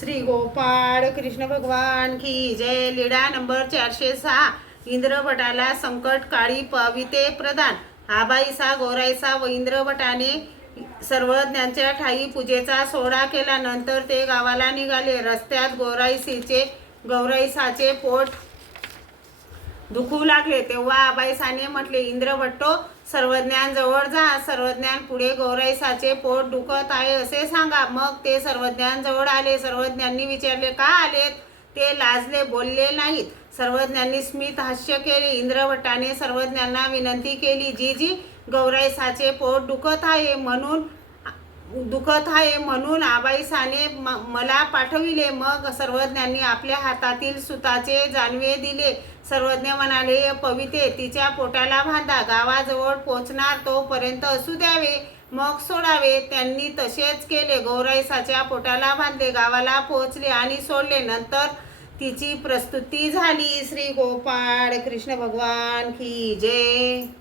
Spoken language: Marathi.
श्री गोपाळ कृष्ण भगवान की जय। Leda number 406। इंद्रभटाला संकट काळी पाविते प्रदान। आबाईसा गोराईसा व इंद्रभटाने सर्वज्ञांच्या ठाई पूजेचा सोहळा केला। नंतर ते गावाला निघाले। रस्त्यात गौराईसाचे पोट दुखू लागले। तेव्हा आबाईसाने म्हटले, इंद्रभट्टो, सर्वज्ञांजवळ जा। सर्वज्ञान पुढे गौराईसाचे पोट दुखत आहे असे सांगा। मग ते सर्वज्ञांजवळ आले। सर्वज्ञांनी विचारले, का आलेत? ते लाजले, बोलले नाहीत। सर्वज्ञांनी स्मित हास्य केले। इंद्रभट्टाने सर्वज्ञांना विनंती केली, जी गौराईसाचे पोट दुखत आहे म्हणून आबाईसाने मला पाठविले। मग सर्वज्ञांनी आपल्या हातातील सुताचे जानवे दिले। सर्वज्ञ म्हणाले, पविते, तिच्या पोटाला बांधा। गावाजवळ पोचणार तोपर्यंत असू द्यावे, मग सोडावे। त्यांनी तसेच केले। गौराईसाच्या पोटाला बांधले, गावाला पोहोचले आणि सोडले। नंतर तिची प्रस्तुती झाली। श्री गोपाळ कृष्ण भगवान की जय।